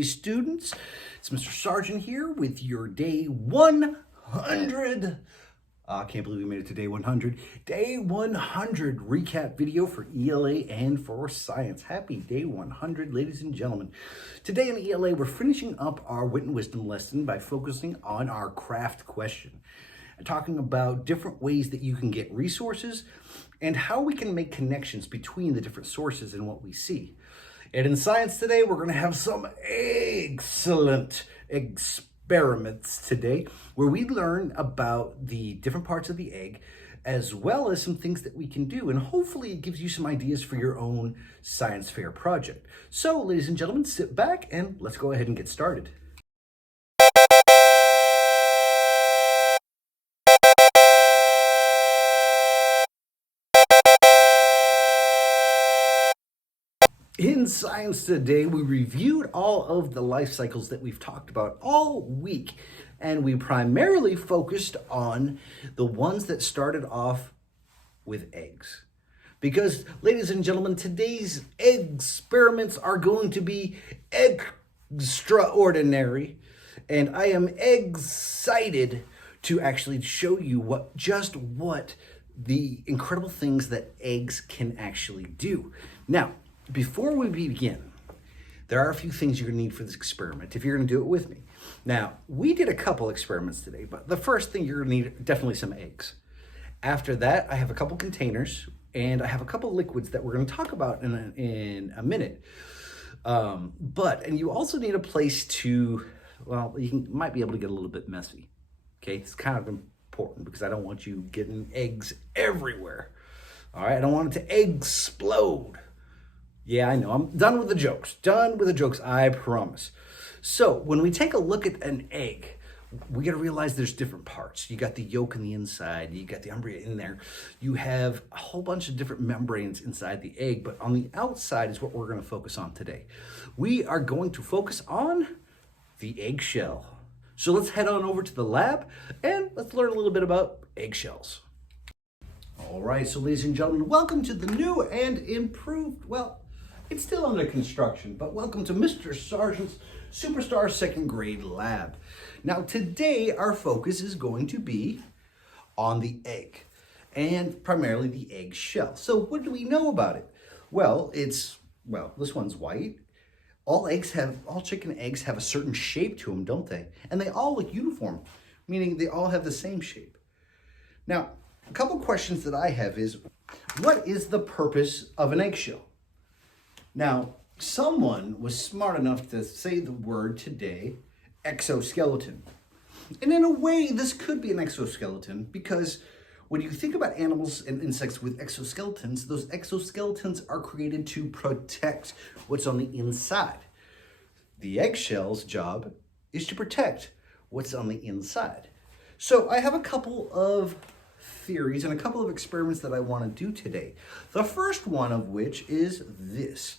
Hey students, it's Mr. Sargent here with your day 100. I can't believe we made it to day 100. Day 100 recap video for ELA and for science. Happy day 100, ladies and gentlemen. Today in ELA, we're finishing up our wit and wisdom lesson by focusing on our craft question and talking about different ways that you can get resources and how we can make connections between the different sources and what we see. And in science today, we're going to have some excellent experiments today where we learn about the different parts of the egg as well as some things that we can do. And hopefully it gives you some ideas for your own science fair project. So, ladies and gentlemen, sit back and let's go ahead and get started. In science today, we reviewed all of the life cycles that we've talked about all week, and we primarily focused on the ones that started off with eggs. Because, ladies and gentlemen, today's experiments are going to be extraordinary, and I am excited to actually show you what the incredible things that eggs can actually do. Now, before we begin, there are a few things you're going to need for this experiment if you're going to do it with me. Now, we did a couple experiments today, but the first thing you're going to need, definitely some eggs. After that, I have a couple containers, and I have a couple liquids that we're going to talk about in a minute. And you also need a place to, well, might be able to get a little bit messy. Okay, it's kind of important because I don't want you getting eggs everywhere. All right, I don't want it to explode. Yeah, I know. I'm done with the jokes. Done with the jokes, I promise. So when we take a look at an egg, we got to realize there's different parts. You got the yolk on the inside. You got the embryo in there. You have a whole bunch of different membranes inside the egg, but on the outside is what we're going to focus on today. We are going to focus on the eggshell. So let's head on over to the lab and let's learn a little bit about eggshells. All right, so ladies and gentlemen, welcome to the new and improved, well, it's still under construction, but welcome to Mr. Sargent's Superstar Second Grade Lab. Now today our focus is going to be on the egg and primarily the egg shell. So what do we know about it? Well, this one's white. All chicken eggs have a certain shape to them, don't they? And they all look uniform, meaning they all have the same shape. Now, a couple questions that I have is, what is the purpose of an eggshell? Now, someone was smart enough to say the word today, exoskeleton. And in a way, this could be an exoskeleton because when you think about animals and insects with exoskeletons, those exoskeletons are created to protect what's on the inside. The eggshell's job is to protect what's on the inside. So I have a couple of theories and a couple of experiments that I want to do today. The first one of which is this.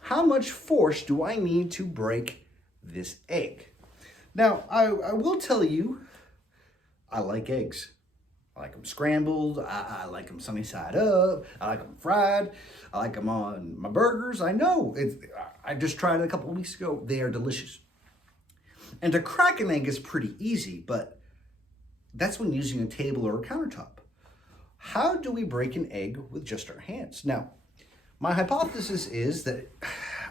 How much force do I need to break this egg? Now, I will tell you, I like eggs. I like them scrambled. I like them sunny side up. I like them fried. I like them on my burgers. I know. I just tried it a couple of weeks ago. They are delicious. And to crack an egg is pretty easy, but that's when using a table or a countertop. How do we break an egg with just our hands? Now, my hypothesis is that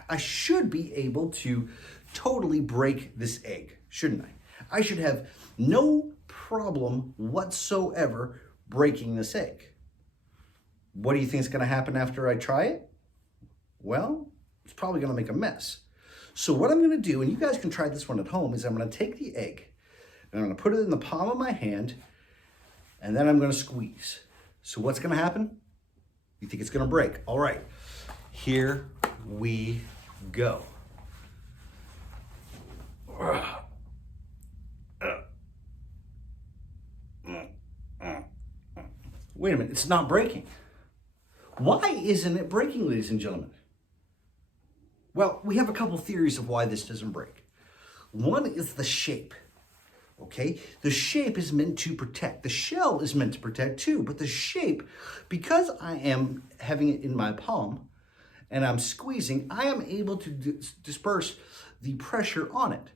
I should be able to totally break this egg, shouldn't I? I should have no problem whatsoever breaking this egg. What do you think is going to happen after I try it? Well, it's probably going to make a mess. So what I'm going to do, and you guys can try this one at home, is I'm going to take the egg and I'm going to put it in the palm of my hand, and then I'm going to squeeze. So what's going to happen? You think it's going to break? All right, here we go. Wait a minute, it's not breaking. Why isn't it breaking, ladies and gentlemen? Well, we have a couple theories of why this doesn't break. One is the shape. Okay, the shape is meant to protect. The shell is meant to protect too, but the shape, because I am having it in my palm and I'm squeezing, I am able to disperse the pressure on it.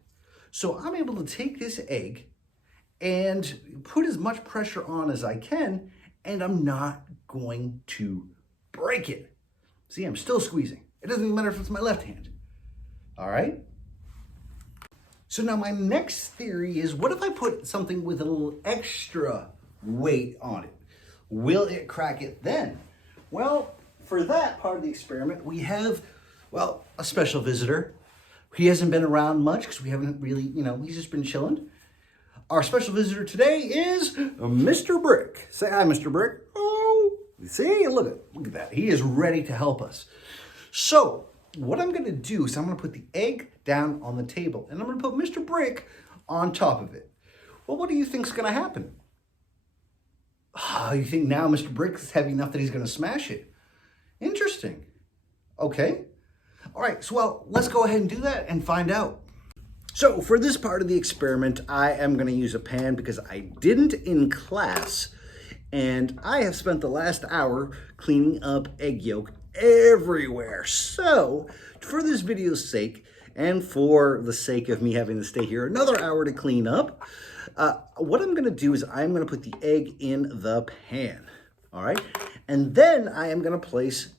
So I'm able to take this egg and put as much pressure on as I can, and I'm not going to break it. See, I'm still squeezing. It doesn't even matter if it's my left hand. All right? So now my next theory is, what if I put something with a little extra weight on it? Will it crack it then? Well, for that part of the experiment, we have, well, a special visitor. He hasn't been around much because we haven't really, he's just been chilling. Our special visitor today is Mr. Brick. Say hi, Mr. Brick. Oh, see, look at that. He is ready to help us. So what I'm going to do is I'm going to put the egg down on the table, and I'm going to put Mr. Brick on top of it. Well, what do you think is going to happen? You think now Mr. Brick is heavy enough that he's going to smash it? Interesting. Okay. All right, so well, let's go ahead and do that and find out. So for this part of the experiment, I am going to use a pan because I didn't in class, and I have spent the last hour cleaning up egg yolk everywhere. So for this video's sake, and for the sake of me having to stay here another hour to clean up, what I'm going to do is I'm going to put the egg in the pan, all right? And then I am going to place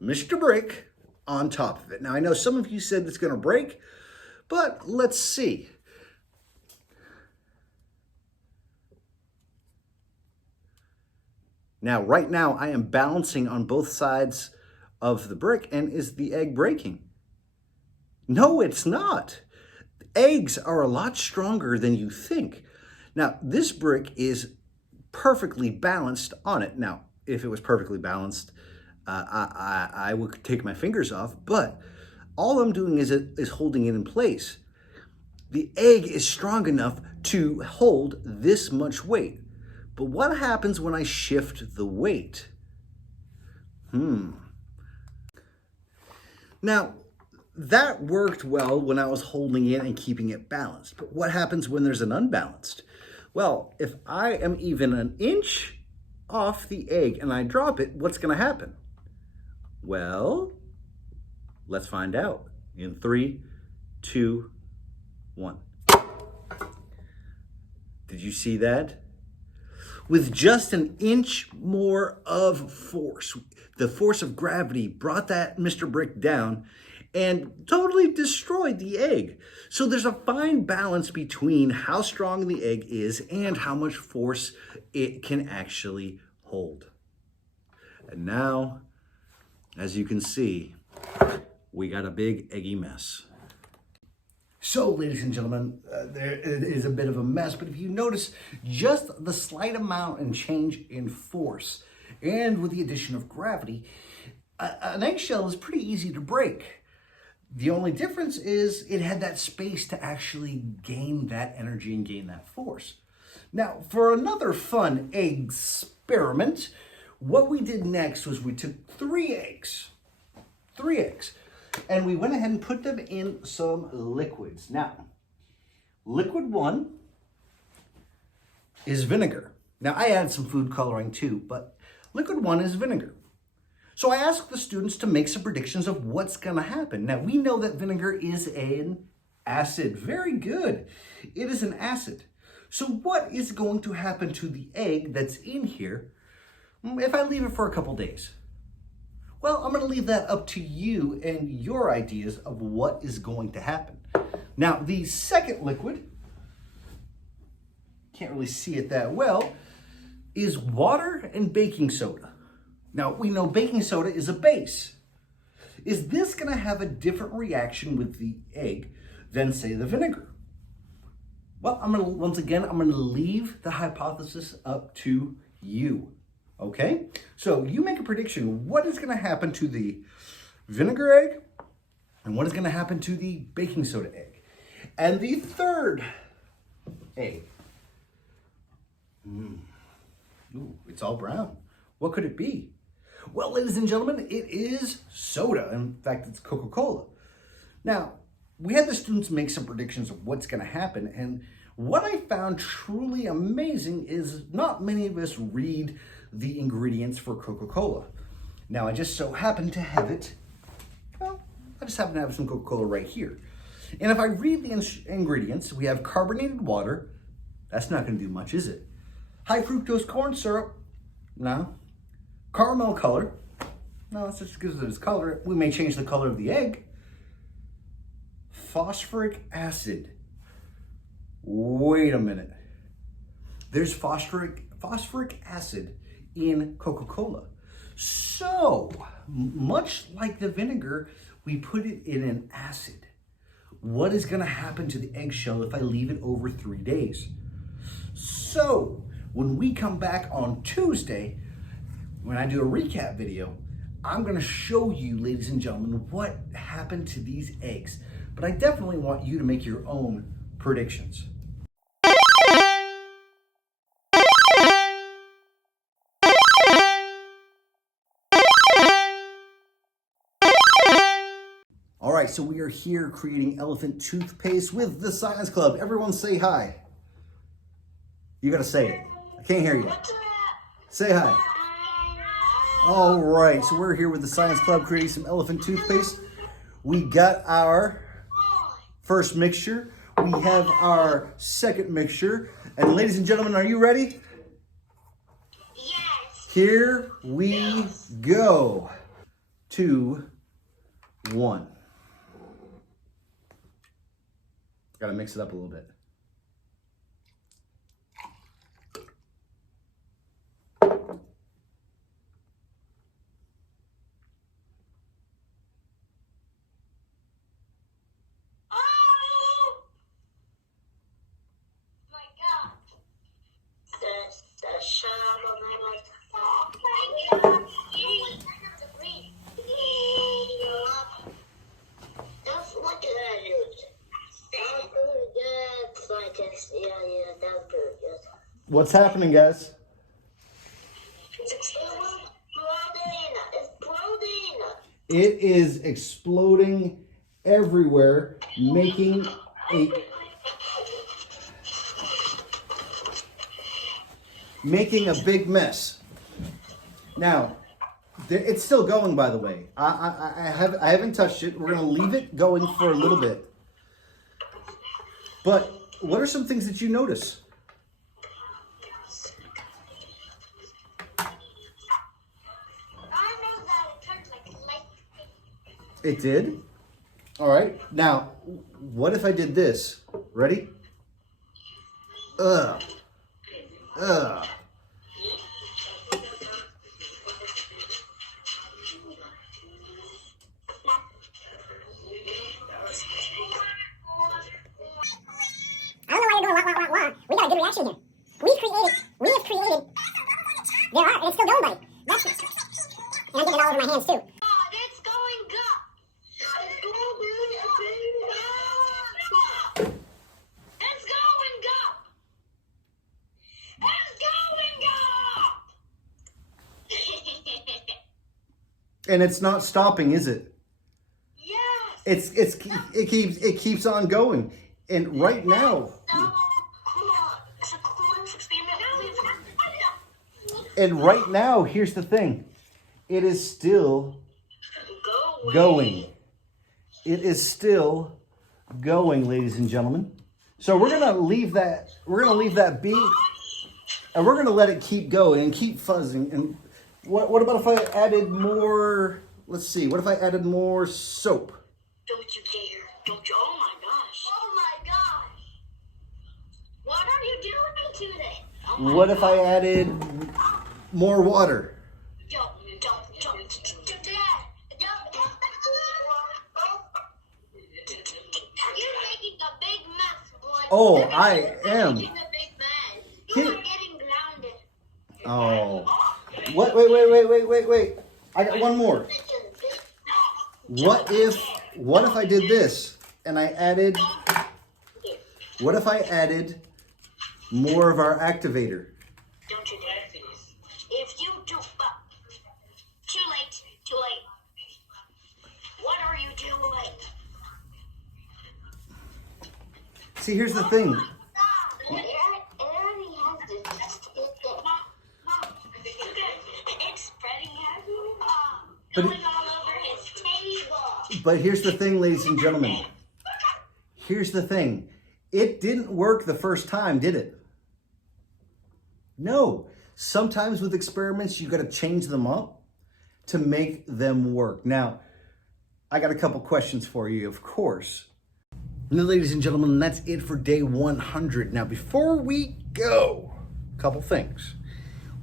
Mr. Brick on top of it. Now, I know some of you said it's going to break, but let's see. Now, right now, I am balancing on both sides of the brick, and is the egg breaking? No, it's not. Eggs are a lot stronger than you think. Now, this brick is perfectly balanced on it. Now, if it was perfectly balanced, I would take my fingers off, but all I'm doing is holding it in place. The egg is strong enough to hold this much weight. But what happens when I shift the weight? Now, that worked well when I was holding it and keeping it balanced. But what happens when there's an unbalanced? Well, if I am even an inch off the egg and I drop it, what's going to happen? Well, let's find out in 3, 2, 1. Did you see that? With just an inch more of force, the force of gravity brought that Mr. Brick down and totally destroyed the egg. So there's a fine balance between how strong the egg is and how much force it can actually hold. And now, as you can see, we got a big eggy mess. So, ladies and gentlemen, there is a bit of a mess, but if you notice just the slight amount and change in force, and with the addition of gravity, an eggshell is pretty easy to break. The only difference is it had that space to actually gain that energy and gain that force. Now, for another fun experiment, what we did next was we took 3 eggs, and we went ahead and put them in some liquids. Now, liquid 1 is vinegar. Now, I added some food coloring too, but liquid 1 is vinegar. So I asked the students to make some predictions of what's going to happen. Now, we know that vinegar is an acid. Very good. It is an acid. So what is going to happen to the egg that's in here if I leave it for a couple days? Well, I'm going to leave that up to you and your ideas of what is going to happen. Now, the second liquid, can't really see it that well, is water and baking soda. Now, we know baking soda is a base. Is this going to have a different reaction with the egg than, say, the vinegar? Well, once again, I'm going to leave the hypothesis up to you. Okay? So you make a prediction. What is going to happen to the vinegar egg? And what is going to happen to the baking soda egg? And the third egg. Ooh, it's all brown. What could it be? Well, ladies and gentlemen, it is soda. In fact, it's Coca-Cola. Now, we had the students make some predictions of what's going to happen, and what I found truly amazing is not many of us read the ingredients for Coca-Cola. Now, I just so happen to have it, well, I just happen to have some Coca-Cola right here. And if I read the ingredients, we have carbonated water. That's not going to do much, is it? High fructose corn syrup. No. Caramel color. No, it's just because of its color. We may change the color of the egg. Phosphoric acid. Wait a minute. There's phosphoric acid in Coca-Cola. So, much like the vinegar, we put it in an acid. What is going to happen to the eggshell if I leave it over 3 days? So, when we come back on Tuesday, when I do a recap video, I'm going to show you, ladies and gentlemen, what happened to these eggs. But I definitely want you to make your own predictions. All right, so we are here creating elephant toothpaste with the Science Club. Everyone say hi. You gotta say it. I can't hear you. Say hi. All right, so we're here with the Science Club creating some elephant toothpaste. We got our first mixture. We have our second mixture. And ladies and gentlemen, are you ready? Yes. Here we go. 2, 1. Gotta mix it up a little bit. What's happening, guys? It's exploding. It's exploding. It is exploding everywhere, making a big mess. Now, it's still going, by the way. I haven't touched it. We're gonna leave it going for a little bit. But what are some things that you notice? It did? All right. Now, what if I did this? Ready? Ugh. Ugh. I don't know why you're doing wah. We got a good reaction here. We have created. There are, and it's still going, buddy. That's it. And I'm getting it all over my hands, too. It's going up. It's going up. And it's not stopping, is it? Yes. It keeps on going. And right now, here's the thing. It is still going. It is still going, ladies and gentlemen. So we're gonna leave that be, and we're gonna let it keep going and keep fuzzing. And what about if I added more? Let's see. What if I added more soap? Don't you dare! Don't you? Oh my gosh! Oh my gosh! What are you doing to it? Oh What if I added more water? Don't. You're making a big mess, boy. Oh, I am. Making a big mess. You are getting grounded. Oh. Wait. I got one more. What if I did this and I added, what if I added more of our activator? Don't you dare. If you do, too late. What are you doing? See, here's the thing. It's spreading But going all over his table. But here's the thing, ladies and gentlemen. Here's the thing. It didn't work the first time, did it? No. Sometimes with experiments, you got to change them up to make them work. Now, I got a couple questions for you, of course. Now, ladies and gentlemen, that's it for day 100. Now, before we go, a couple things.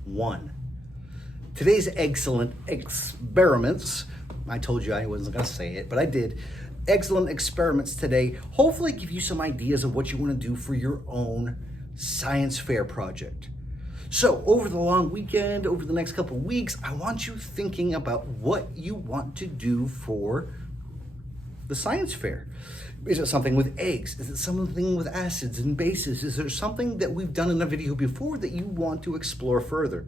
One, today's excellent experiments, I told you I wasn't going to say it, but I did. Excellent experiments today hopefully give you some ideas of what you want to do for your own science fair project. So over the long weekend, over the next couple of weeks, I want you thinking about what you want to do for the science fair. Is it something with eggs? Is it something with acids and bases? Is there something that we've done in a video before that you want to explore further?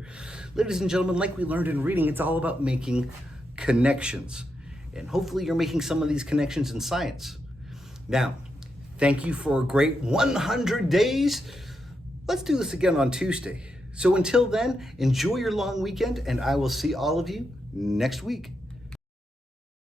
Ladies and gentlemen, like we learned in reading, it's all about making connections. And hopefully you're making some of these connections in science. Now, thank you for a great 100 days. Let's do this again on Tuesday. So until then, enjoy your long weekend, and I will see all of you next week.